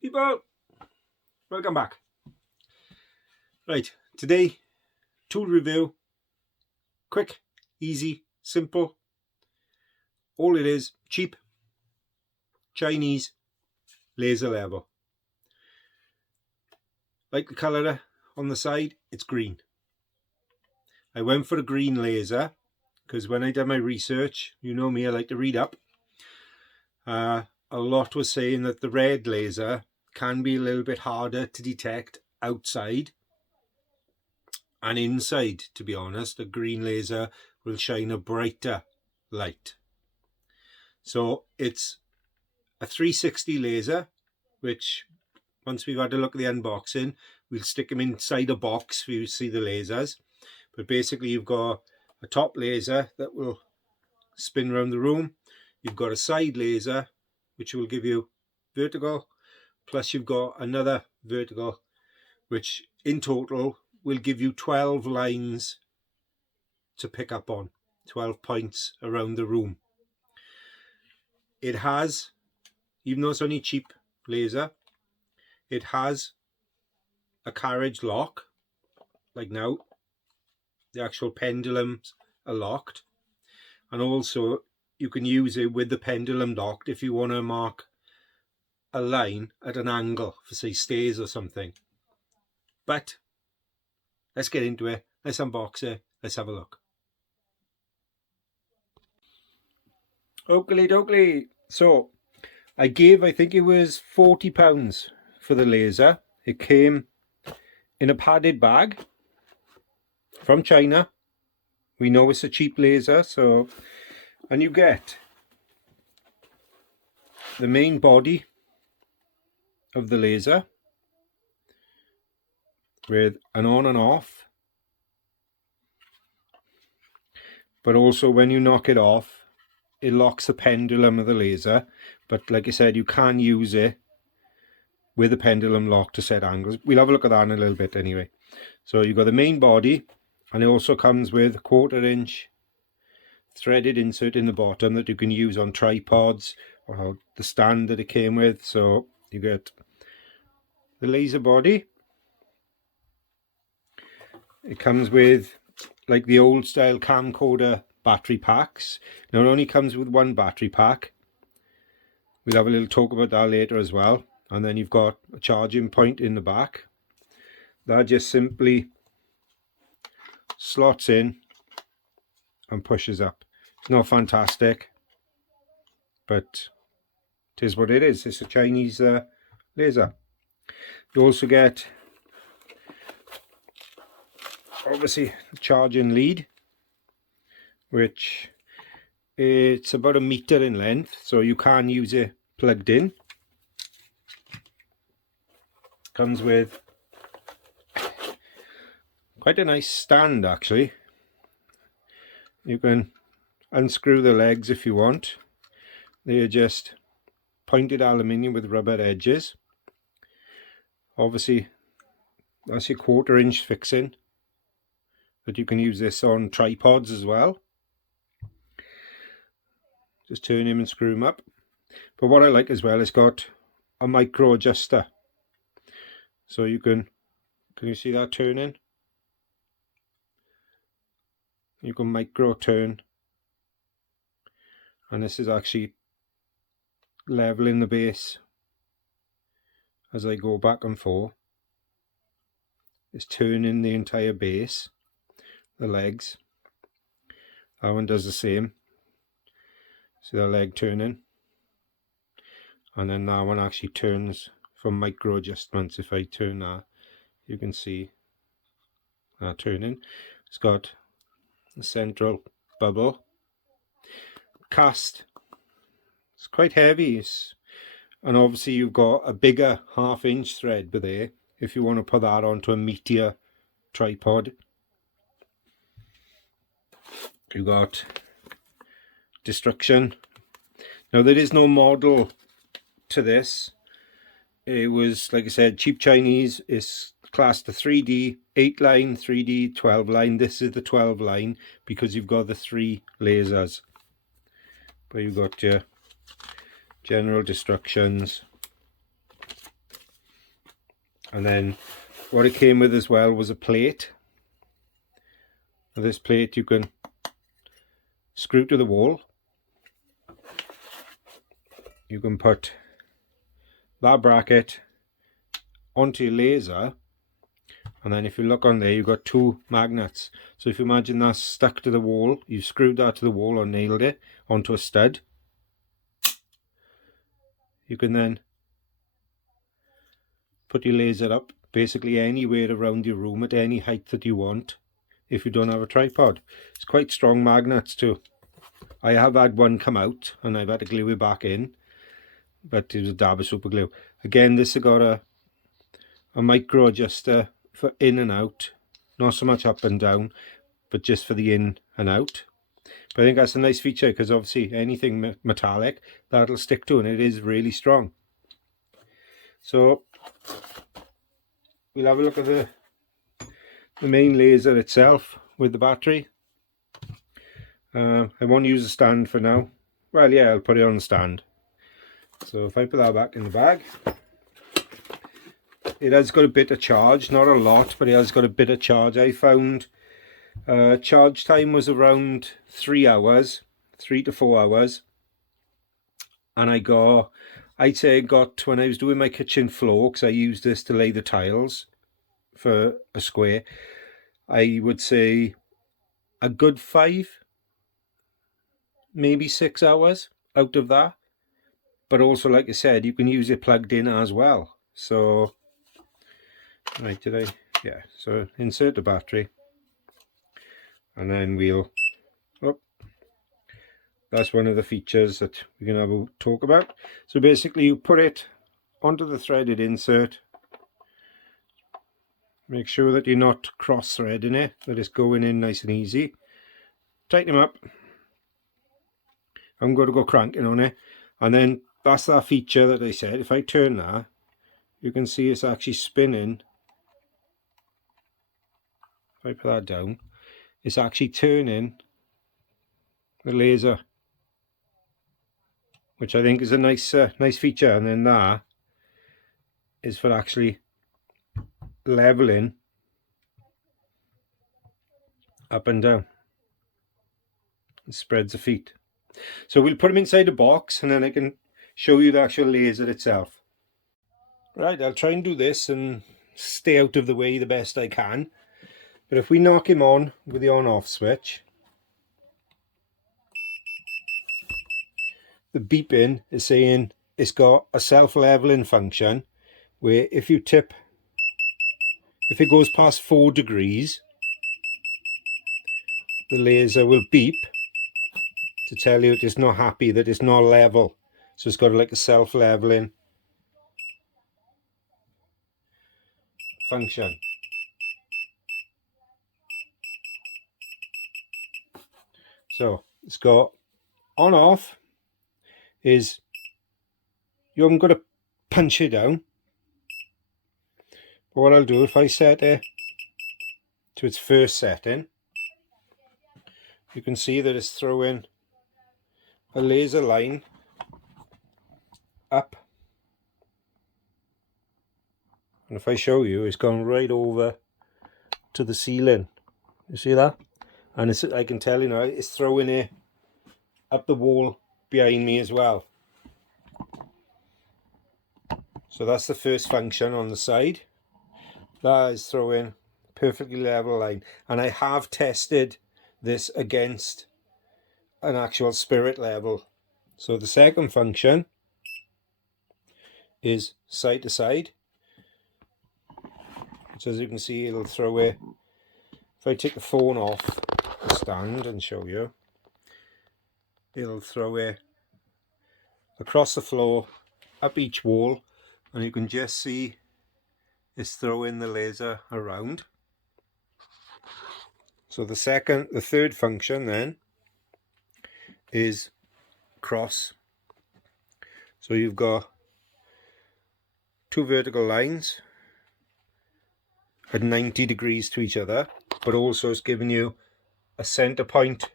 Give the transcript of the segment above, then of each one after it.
People, welcome back. Right, today, tool review. Quick, easy, simple. All it is, cheap, Chinese, laser level. Like the colour on the side, it's green. I went for a green laser because when I did my research, you know me, I like to read up. A lot was saying that the red laser can be a little bit harder to detect outside and inside. To be honest, a green laser will shine a brighter light. So it's a 360 laser, which once we've had a look at the unboxing, we'll stick them inside a box for you to see the lasers. But basically you've got a top laser that will spin around the room. You've got a side laser which will give you vertical, plus you've got another vertical which in total will give you 12 lines to pick up on, 12 points around the room. It has, even though it's only cheap laser, it has a carriage lock. Like now, the actual pendulums are locked, and also you can use it with the pendulum locked if you want to mark a line at an angle for, say, stairs or something. But let's get into it. Let's unbox it. Let's have a look. Oakley dokley. So I think it was £40 for the laser. It came in a padded bag from China. We know it's a cheap laser, so, and you get the main body of the laser with an on and off, but also when you knock it off, it locks the pendulum of the laser. But like I said, you can use it with the pendulum lock to set angles. We'll have a look at that in a little bit anyway. So you've got the main body, and it also comes with a 1/4 inch threaded insert in the bottom that you can use on tripods or the stand that it came with. So you get the laser body. It comes with like the old style camcorder battery packs. Now it only comes with one battery pack. We'll have a little talk about that later as well. And then you've got a charging point in the back. That just simply slots in and pushes up. It's not fantastic, but it is what it is. It's a Chinese laser. You also get, obviously, a charging lead, which it's about 1 meter in length, so you can use it plugged in. Comes with quite a nice stand actually. You can unscrew the legs if you want. They are just pointed aluminium with rubber edges. Obviously that's your 1/4 inch fixing, but you can use this on tripods as well. Just turn him and screw him up. But what I like as well, it's got a micro adjuster, so you can you see that turning? You can micro turn, and this is actually leveling the base as I go back and forth. It's turning the entire base, the legs. That one does the same. See the leg turning, and then that one actually turns from micro adjustments. If I turn that, you can see that turning. It's got a central bubble. Cast, it's quite heavy, and obviously you've got a bigger 1/2 inch thread there if you want to put that onto a meatier tripod. You got destruction. Now there is no model to this. It was, like I said, cheap Chinese. It's classed the 3D 8 line, 3D 12 line. This is the 12 line because you've got the 3 lasers. But you've got your general destructions. And then what it came with as well was a plate. Now this plate you can screw to the wall. You can put that bracket onto your laser, and then if you look on there, you've got two magnets. So if you imagine that's stuck to the wall, you've screwed that to the wall or nailed it onto a stud. You can then put your laser up basically anywhere around your room at any height that you want if you don't have a tripod. It's quite strong magnets too. I have had one come out and I've had to glue it back in, but it was a dab of super glue. Again, this has got a micro adjuster for in and out, not so much up and down, but just for the in and out. But I think that's a nice feature because obviously anything metallic, that'll stick to, and it is really strong. So we'll have a look at the main laser itself with the battery. I won't use a stand for now. Well, yeah, I'll put it on the stand. So if I put that back in the bag, it has got a bit of charge, not a lot, but it has got a bit of charge. I found charge time was around 3 hours, 3 to 4 hours. And I'd say I got, when I was doing my kitchen floor, because I used this to lay the tiles for a square, I would say a good 5, maybe 6 hours out of that. But also, like I said, you can use it plugged in as well. So, right, yeah, so insert the battery. And then we'll, that's one of the features that we're going to have a talk about. So basically you put it onto the threaded insert. Make sure that you're not cross-threading it, that it's going in nice and easy. Tighten them up. I'm going to go cranking on it. And then that's that feature that I said. If I turn that, you can see it's actually spinning. If I put that down, it's actually turning the laser, which I think is a nice feature. And then that is for actually leveling up and down. It spreads the feet. So we'll put them inside the box and then I can show you the actual laser itself. Right, I'll try and do this and stay out of the way the best I can. But if we knock him on with the on-off switch, the beeping is saying it's got a self-leveling function where if you tip, if it goes past 4 degrees, the laser will beep to tell you it's not happy, that it's not level. So it's got like a self-leveling function. So it's got on off is you haven't got to punch it down. But what I'll do, if I set it to its first setting, you can see that it's throwing a laser line up, and if I show you, it's gone right over to the ceiling. You see that? And it's, I can tell you now, it's throwing it up the wall behind me as well. So that's the first function on the side. That is throwing perfectly level line, and I have tested this against an actual spirit level. So the second function is side to side. So as you can see, it'll throw it. If I take the phone off the stand and show you, it'll throw it across the floor, up each wall, and you can just see it's throwing the laser around. So the third function then is cross. So you've got 2 vertical lines at 90 degrees to each other, but also it's giving you a center point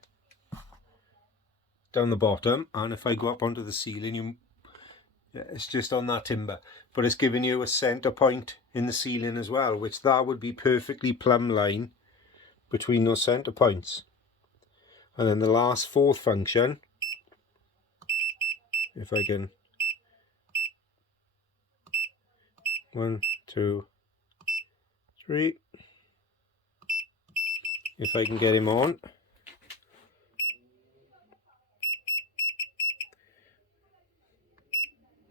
down the bottom. And if I go up onto the ceiling, Yeah, it's just on that timber, but it's giving you a centre point in the ceiling as well, which that would be perfectly plumb line between those centre points. And then the last fourth function, if I can, 1, 2, 3, if I can get him on.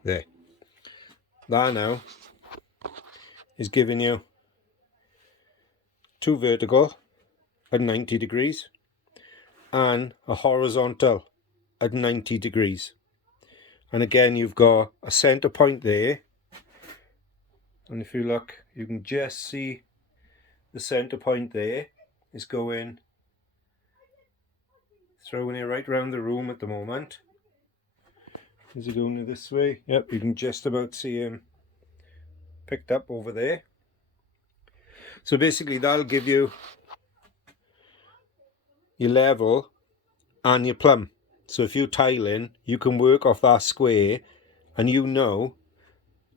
There. That now is giving you 2 vertical at 90 degrees and a horizontal at 90 degrees. And again, you've got a centre point there. And if you look, you can just see the centre point there is going, throwing it right around the room at the moment. Is it going this way? Yep, you can just about see him picked up over there. So basically that'll give you your level and your plumb. So if you're tiling, you can work off that square and you know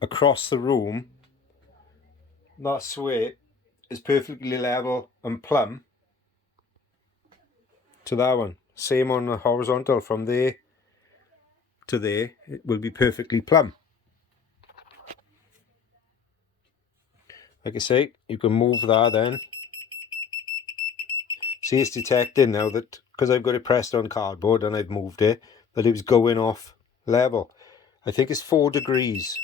across the room that square is perfectly level and plumb to that one. Same on the horizontal, from there to there, it will be perfectly plumb. Like I say, you can move that then. See, it's detecting now that, because I've got it pressed on cardboard and I've moved it, that it was going off level. I think it's 4 degrees.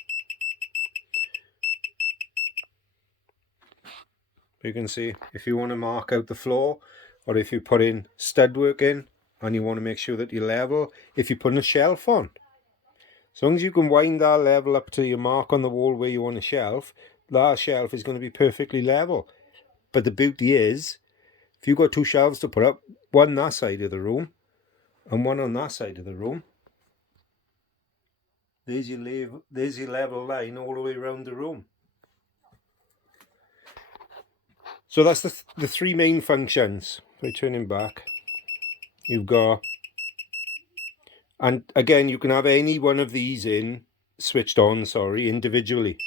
You can see if you want to mark out the floor, or if you put in stud work in and you want to make sure that you're level, if you put a shelf on, as long as you can wind that level up to your mark on the wall where you want a shelf, that shelf is going to be perfectly level. But the beauty is, if you've got 2 shelves to put up, one that side of the room and one on that side of the room, there's your level line all the way around the room. So that's the 3 main functions. If I turn him back, you've got, and again, you can have any one of these switched on, individually.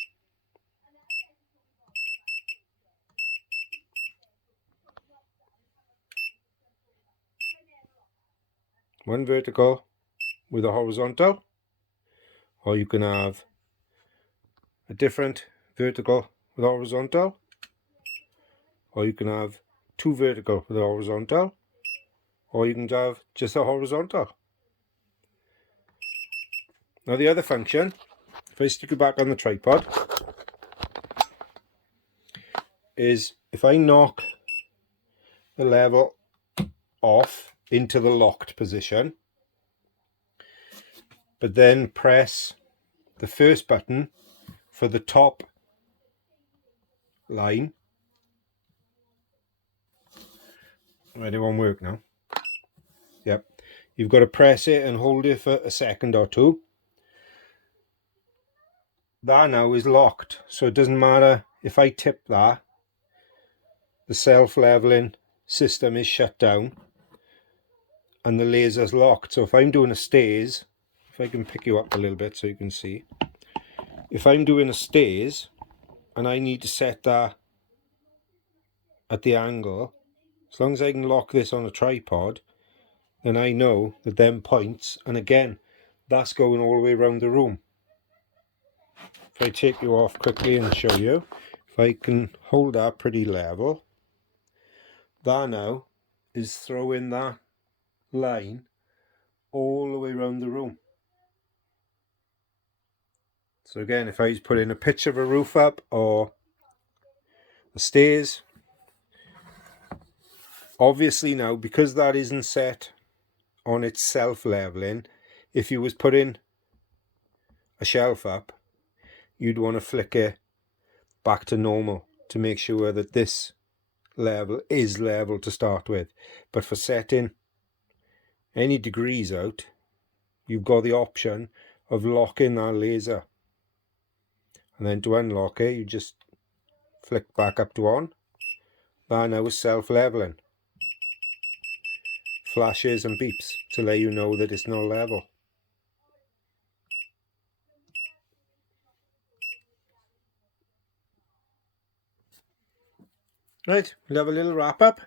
One vertical with a horizontal, or you can have a different vertical with horizontal, or you can have 2 vertical with a horizontal, or you can have just a horizontal. Now the other function, if I stick it back on the tripod, is if I knock the level off into the locked position, but then press the first button for the top line. Right, it won't work now. Yep, you've got to press it and hold it for a second or two. That now is locked, so it doesn't matter if I tip that, the self-leveling system is shut down and the laser's locked. So if I'm doing a stairs, if I can pick you up a little bit so you can see, if I'm doing a stairs and I need to set that at the angle, as long as I can lock this on a tripod, then I know that them points, and again, that's going all the way around the room. If I take you off quickly and show you, if I can hold that pretty level, that now is throwing that line all the way around the room. So again, if I was putting a picture of a roof up or the stairs, obviously now, because that isn't set on its self-leveling, if you was putting a shelf up, you'd want to flick it back to normal to make sure that this level is level to start with. But for setting any degrees out, you've got the option of locking that laser, and then to unlock it, you just flick back up to on. That now is self-leveling. Flashes and beeps to let you know that it's not level. Right, we'll have a little wrap up.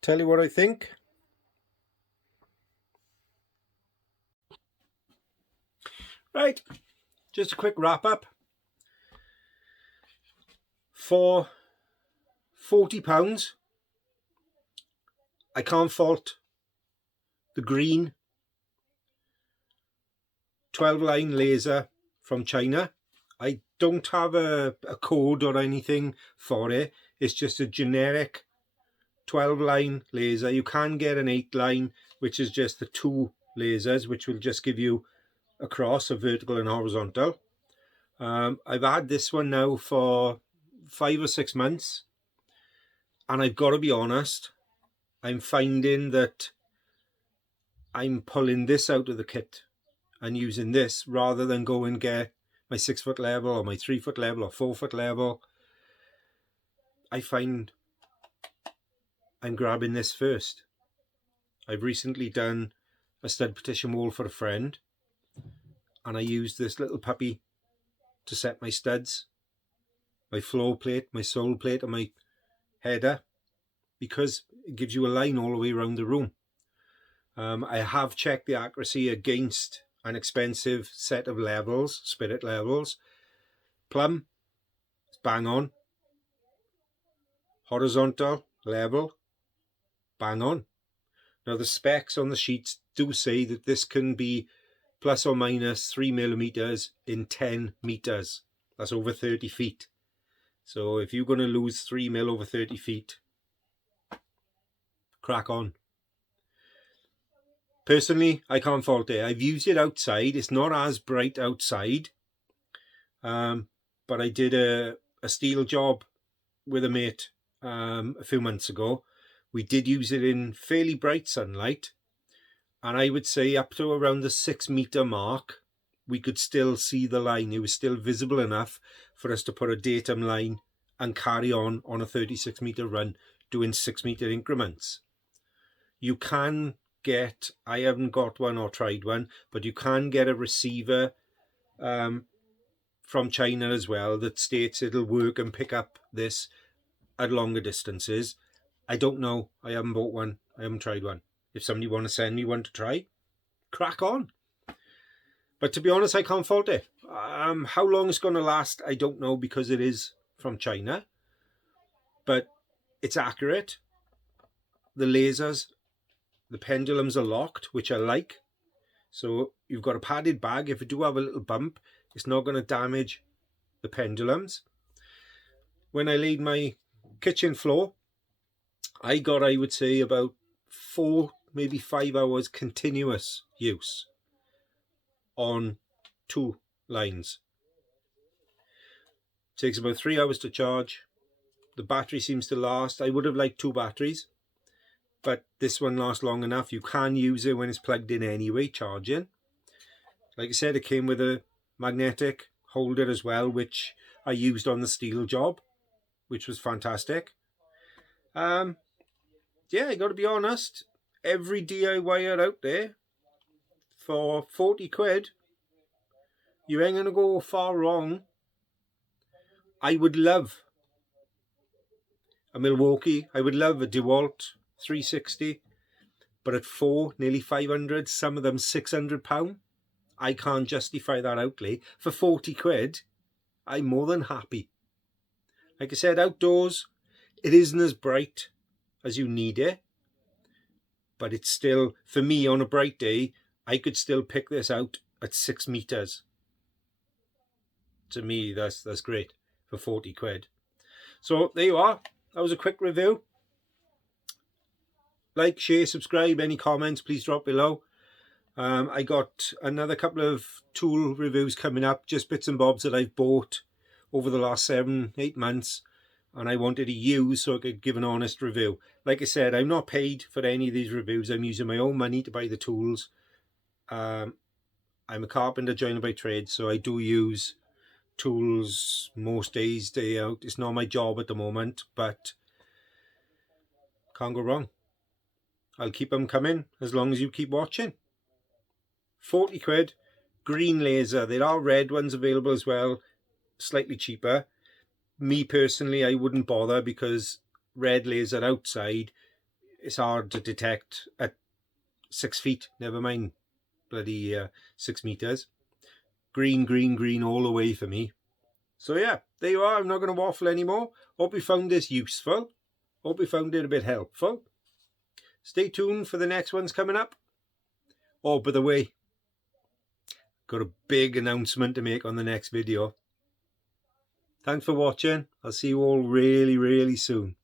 Tell you what I think. Right, just a quick wrap up. For £40, I can't fault the green 12-line laser from China. I don't have a code or anything for it. It's just a generic 12-line laser. You can get an 8-line, which is just the 2 lasers, which will just give you a cross, a vertical and horizontal. I've had this one now for 5 or 6 months, and I've got to be honest, I'm finding that I'm pulling this out of the kit and using this rather than go and get my 6-foot level or my 3-foot level or 4-foot level. I find I'm grabbing this first. I've recently done a stud partition wall for a friend, and I used this little puppy to set my studs, my floor plate, my sole plate and my header, because it gives you a line all the way around the room. I have checked the accuracy against an expensive set of levels, spirit levels. Plumb, it's bang on. Horizontal, level, bang on. Now the specs on the sheets do say that this can be plus or minus 3 millimeters in 10 meters. That's over 30 feet. So if you're going to lose 3 mil over 30 feet, crack on. Personally, I can't fault it. I've used it outside. It's not as bright outside. But I did a steel job with a mate a few months ago. We did use it in fairly bright sunlight. And I would say up to around the 6 meter mark, we could still see the line. It was still visible enough for us to put a datum line and carry on a 36 meter run doing 6 meter increments. You can get, I haven't got one or tried one, but you can get a receiver from China as well that states it'll work and pick up this at longer distances. I don't know. I haven't bought one. I haven't tried one. If somebody want to send me one to try, crack on. But to be honest, I can't fault it. How long it's going to last, I don't know, because it is from China. But it's accurate. The lasers, the pendulums are locked, which I like. So you've got a padded bag. If you do have a little bump, it's not going to damage the pendulums. When I laid my kitchen floor, I got, I would say, about 4, maybe 5 hours continuous use on 2 lines. It takes about 3 hours to charge. The battery seems to last. I would have liked 2 batteries, but this one lasts long enough. You can use it when it's plugged in anyway, charging. Like I said, it came with a magnetic holder as well, which I used on the steel job, which was fantastic. Yeah, I got to be honest, every DIYer out there, for 40 quid, you ain't going to go far wrong. I would love a Milwaukee. I would love a DeWalt 360. But at 4, nearly 500, some of them £600, I can't justify that outlay. For 40 quid, I'm more than happy. Like I said, outdoors, it isn't as bright as you need it. But it's still, for me, on a bright day, I could still pick this out at 6 meters. To me, that's great for 40 quid. So there you are. That was a quick review. Like, share, subscribe. Any comments, please drop below. I got another couple of tool reviews coming up, just bits and bobs that I've bought over the last 7-8 months, and I wanted to use so I could give an honest review. Like I said, I'm not paid for any of these reviews. I'm using my own money to buy the tools. I'm a carpenter joiner by trade, so I do use tools most days, day out. It's not my job at the moment, but can't go wrong. I'll keep them coming as long as you keep watching. 40 quid, green laser. There are red ones available as well, slightly cheaper. me personally, I wouldn't bother, because red laser outside, it's hard to detect at 6 feet, never mind bloody 6 meters. Green, green, green all the way for me. So yeah, there you are. I'm not going to waffle anymore. Hope you found this useful. Hope you found it a bit helpful. Stay tuned for the next ones coming up. Oh, by the way, got a big announcement to make on the next video. Thanks for watching. I'll see you all really, really soon.